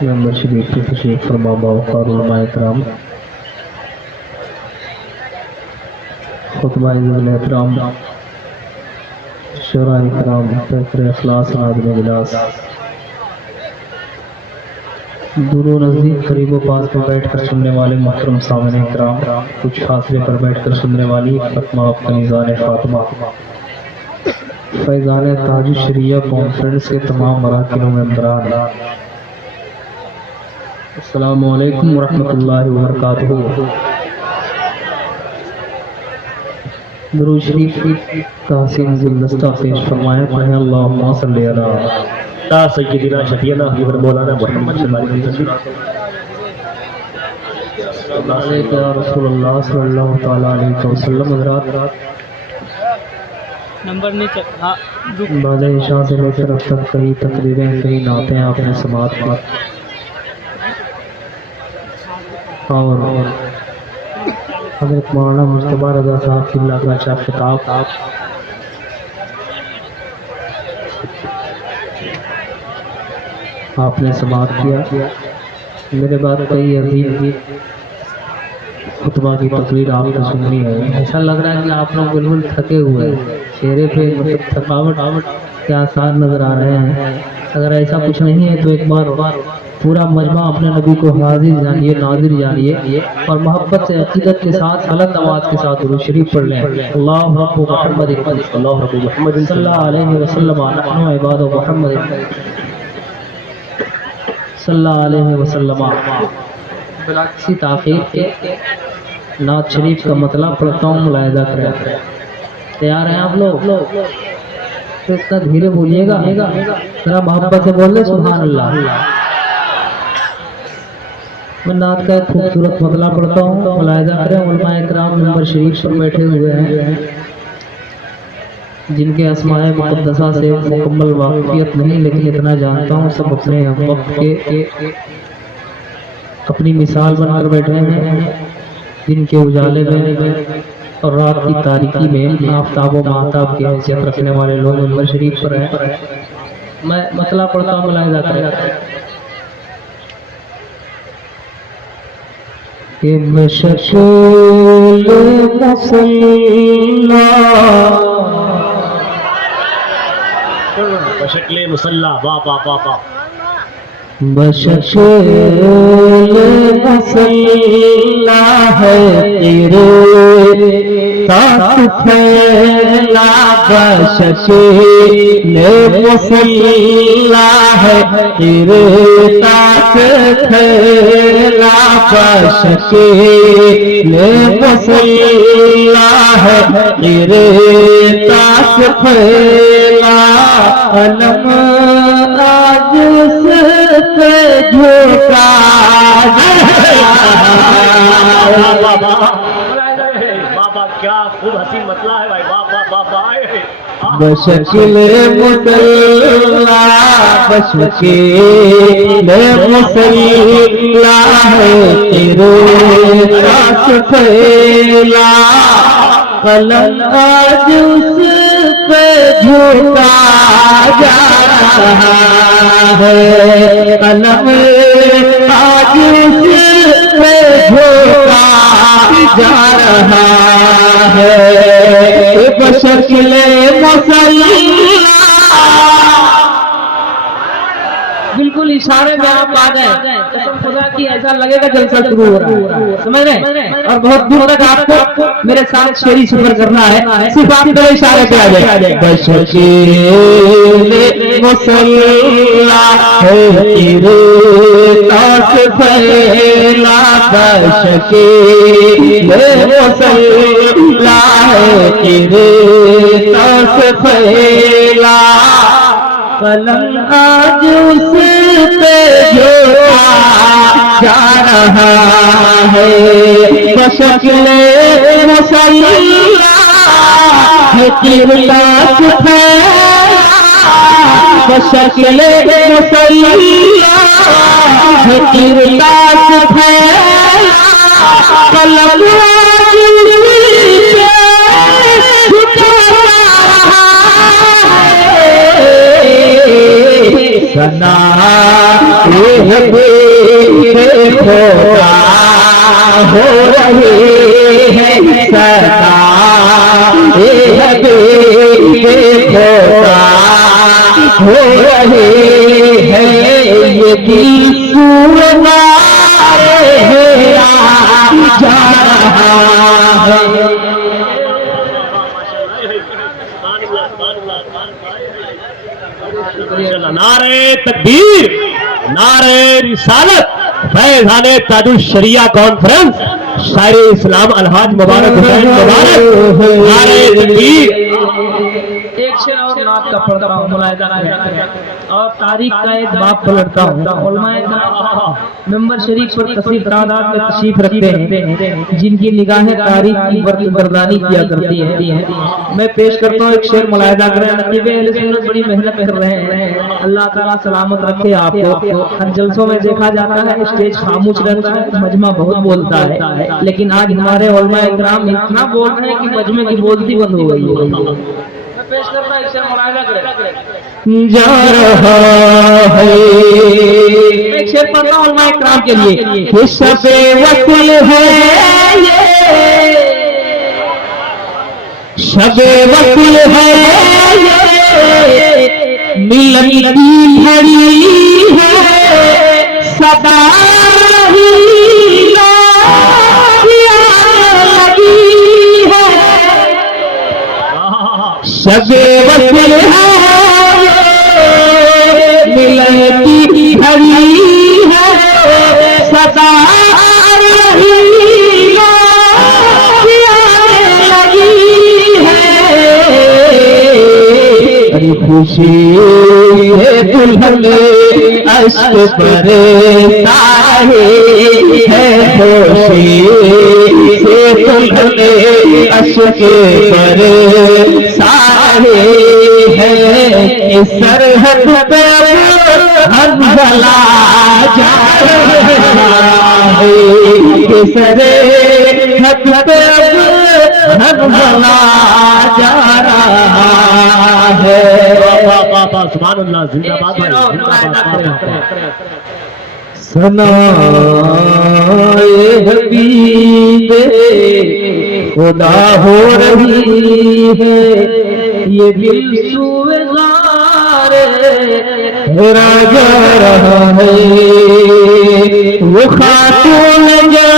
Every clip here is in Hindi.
मेंबर शरीफ की तशरीफ फरमा बावकार उलमाए कराम, खुतबा इज़्ज़त-ए-एहतराम, शुराए कराम, पैकर इखलास आदम गिलास, दूर नज़दीक करीब व पास में बैठकर सुनने वाले मोहतरम सामने कराम, कुछ फासले पर बैठकर सुनने वाली फातिमा कनीज़ान फातिमा, फैज़ान ताज शरिया कॉन्फ्रेंस के तमाम मराकिन मेंबरान, अस्सलामु अलैकुम व रहमतुल्लाहि व बरकातुहू। दुरूद शरीफ का हसीन गुलदस्ता पेश फरमाएं, पढ़ें अल्लाहुम्मा सल्ली अला सय्यदिना शफीना हबीब मौलाना मुहम्मद सल्लल्लाहु अलैहि वसल्लम। या रसूलुल्लाह सल्लल्लाहु तआला अलैहि वसल्लम। हज़रात, नंबर नहीं चल बाद इशा से लेकर अब तक कई तकरीरें, कई नातें आपने समात की और हज़रत मौलाना मुस्तफा रज़ा साहब किबला का अच्छा खिताब आपने समात किया। मेरे बाद कई अजीब खुतबा की तकरीर आपको सुननी है। ऐसा लग रहा है कि आप लोग बिल्कुल थके हुए हैं, चेहरे पे मतलब थकावट के आसार नजर आ रहे हैं। अगर ऐसा कुछ नहीं है तो एक बार पूरा मजमा अपने नबी को हाजिर जानिए, नाजिर जानिए और मोहब्बत से अकीदत के साथ हलत आवाज के साथ दुरूद शरीफ पढ़ लें। अल्लाहु रब्बु मुहम्मद सल्लल्लाहु अलैहि वसल्लम, नहनु इबादु मुहम्मद सल्लल्लाहु अलैहि वसल्लम। बिला किसी ताख़ीर के नात शरीफ का मतलब पढ़ता हूँ, मुलाहिज़ा करें। तैयार हैं आप लोग? तो इतना धीरे बोलिएगा, जरा मोहब्बत से बोल ले सुभान अल्लाह। मैं नात का एक खूबसूरत मतला पढ़ता हूँ, मुलाहिज़ा करें। उलमाए किराम नंबर शरीफ पर बैठे हुए हैं, जिनके अस्माए मुक़द्दसा से मुकम्मल वाक़ियत नहीं, लेकिन इतना जानता हूँ सब अपने वक्त के अपनी मिसाल बनकर बैठे हैं, जिनके उजाले में और रात की तारीकी में आफताब व महताब की हैसियत रखने वाले लोग मेंबर शरीफ पर हैं। मैं मतला पढ़ता हूँ, मुलाहिज़ा करें। बशक्ले मुसल्ला वाह वाह वाह वाह। बशक्ले मुसल्ला है तेरे साथ फैला, बशक्ले मुसल्ला है तेरे साथ फैला, बशक्ले मुसल्ला है तेरे साथ फैला। अलम आज से झुका बाबा, क्या खूब हसीन मतला है भाई, वाह वाह वाह वाह। बशक्ले मुसल्ला, बशक्ले मुसल्ला है तेरे साथ फैला। कलम आज उस पे झुका जा रहा है, कलम आज उस पे झुका जा रहा है। बशक्ले मुसल्ला, बिल्कुल इशारे में आप आ गए, कसम खुदा की ऐसा लगेगा जलसा शुरू हो रहा है, समझ रहे? और बहुत दूर तक आपको मेरे साथ शेरी सफर करना है, सिर्फ आप मेरे इशारे पे आ जाए। बशक्ले मुसल्ला है तेरे साथ फैला, बशक्ले मुसल्ला है तेरे साथ फैला। कलम आज उस पे झुका जा रहा है, बशक्ले मुसल्ला है तेरे साथ फैला, बशक्ले मुसल्ला है तेरे साथ फैला। कलम आज उस पे झुका रहा है, सना खोदा हो रहे हैं सदा, खोदा हो रहे हैं ये दिल सूरमा जा रहा है। नारे तकबीर, नारे रिसालत, फैज़ाने ताजुल शरिया कॉन्फ्रेंस, शायरे इस्लाम अलहाज मुबारक हुसैन मुबारक, नारे तकबीर। एक शेर और नात का पढ़ता हूँ, मुलाहिजा करें और तारीख का एक बाब पलटता हूँ। उलमाए मेंबर शरीफ पर कसीर तादाद में तशरीफ रखते हैं जिनकी निगाहें तारीख की बरदानी किया करती है। मैं पेश करता हूँ एक शेर, मुलाहिजा करें। नकीबे अहले सुन्नत बड़ी मेहनत कर रहे हैं, अल्लाह ताला सलामत रखे आपको। हर जलसों में देखा जाता है स्टेज खामोश रहता है, मजमा बहुत बोलता है, लेकिन आज हमारे उलमाए इकराम इतना बोल रहे हैं कि मजमे की बोलती बंद हो गई है। पेश करता है शेर, मुलाहिजा करें। जा रहा है एक शेर पढ़ता हूं उलमाए इकराम के लिए कि शबे वक्ल है ये, शबे वक्ल है ये, मिलन की घड़ी है सदा रही शबे वक्ल है मिलन की घड़ी है सदा रही लगी है। खुशी है दुल्हन अश्क बरसाए है, खुशी से दुल्हन अश्क बरसाए है। सरहद पे हर भला जा रहा है, सरहद पे हर भला जा रहा है। सुभानुल्लाह, जिंदाबाद भाई, जिंदाबाद। सनाए हबीब खुदा हो रही है ये दिल सुवेदार मेरा जा रहा है। वो खातून ये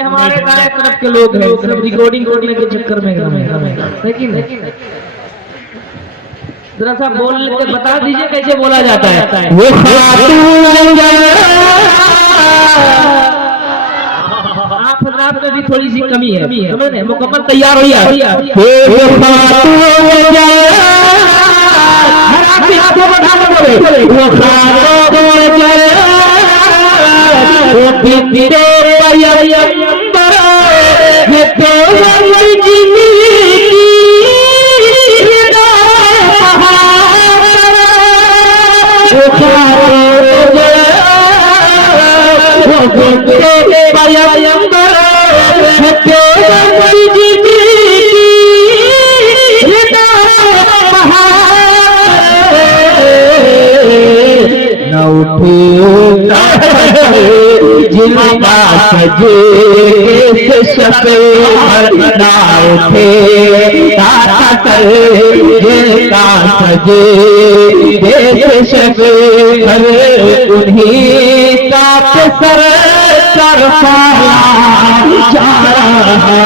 हमारे दाएं तरफ के लोग हैं, सिर्फ रिकॉर्डिंग करने के चक्कर में लेकिन जरा सा बोल के बता दीजिए कैसे बोला जाता है। वो खातून आप हजरात में भी थोड़ी सी कमी है, समझ रहे? मुकम्मल तैयार हो गया। न उठे जिनका सजे से शपे ना उठे जिनका सजे से शपे उन्हीं का सर कर पाया जा रहा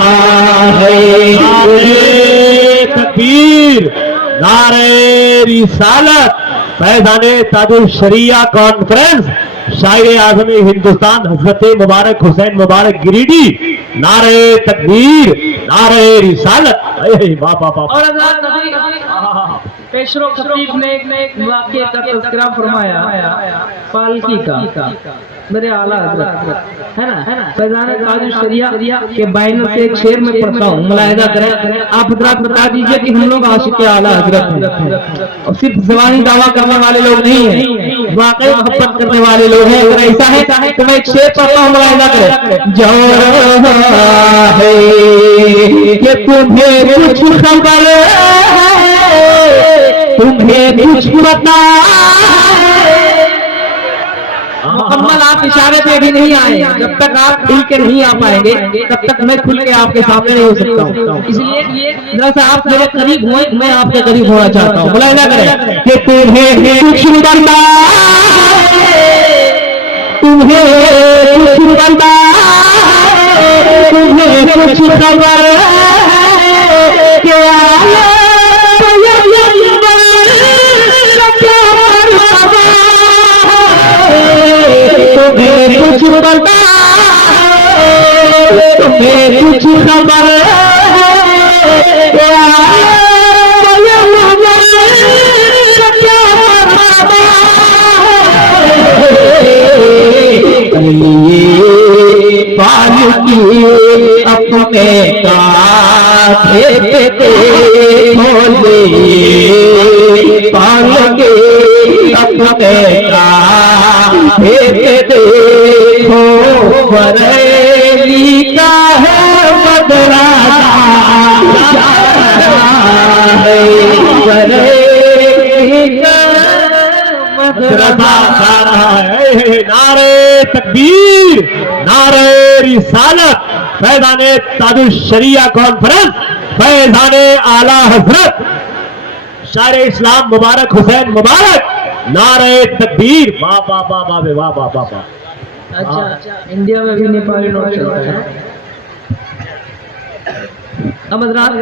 है। तकबीर, नारे रिसालत, फैज़ाने ताजुल शरिया कॉन्फ्रेंस, शायरे आज़म हिंदुस्तान हज़रत मुबारक हुसैन मुबारक गिरिडी, नारे तकबीर, नारे रिसालत। वाह वाह वाह। और पेशरो खतीब ने एक वाक़े का तज़किरा फरमाया पालकी का, मेरे आला हज़रत है ना, फैज़ाने ताजुल शरिया के बैनर से एक शेर में पढ़ता हूँ, मुलाहिजा करें। आप हज़रात बता दीजिए कि हम लोग आशिक़ आला हज़रत हैं और सिर्फ ज़बानी दावा करने वाले लोग नहीं हैं, वाकई मोहब्बत करने वाले लोग हैं। अगर ऐसा है तो मैं एक शेर पढ़ता हूँ, मुलाहिजा करें। जो है कि तुम्हें कुछ खबर है तुम्हें कुछ पता मुकम्मल आप इशारे पे भी नहीं आए, जब तक आप खुल के नहीं आ पाएंगे तब तक मैं खुल के आपके सामने नहीं हो सकता हूँ। इसलिए जरा सा आप मेरे करीब हुए, मैं आपके करीब होना चाहता हूँ। बुलाया करें कि तुम्हें कुछ पता, तुम्हें कुछ पता, तुम्हें कुछ खबर क्या तुम्हें कुछ पता, तुम्हें कुछ खबर पाल की अपने कांधे पे खोले, पाल के अपने कांधे पे देखो, बरेली का है मदरासा, बरेली का मदरसा जा रहा है। नारे तकबीर, नारे रिसालत, फैज़ाने ताजुश शरिया कॉन्फ्रेंस, फैज़ाने आला हजरत शायर इस्लाम मुबारक हुसैन मुबारक, नारे तकबीर। वाह वाह वाह वाह वाह वाह वाह वाह। अच्छा, इंडिया में भी नेपाली नोट चलता है। अब हज़रात,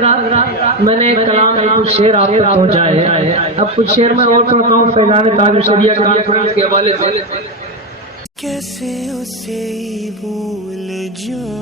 मैंने एक कलाम में कुछ शेर आप तक पहुँचाए हैं। अब कुछ शेर मैं और पढ़ता हूँ फैज़ाने ताजुश शरिया कॉन्फ्रेंस के हवाले से। कैसे उसे भूल जाऊं।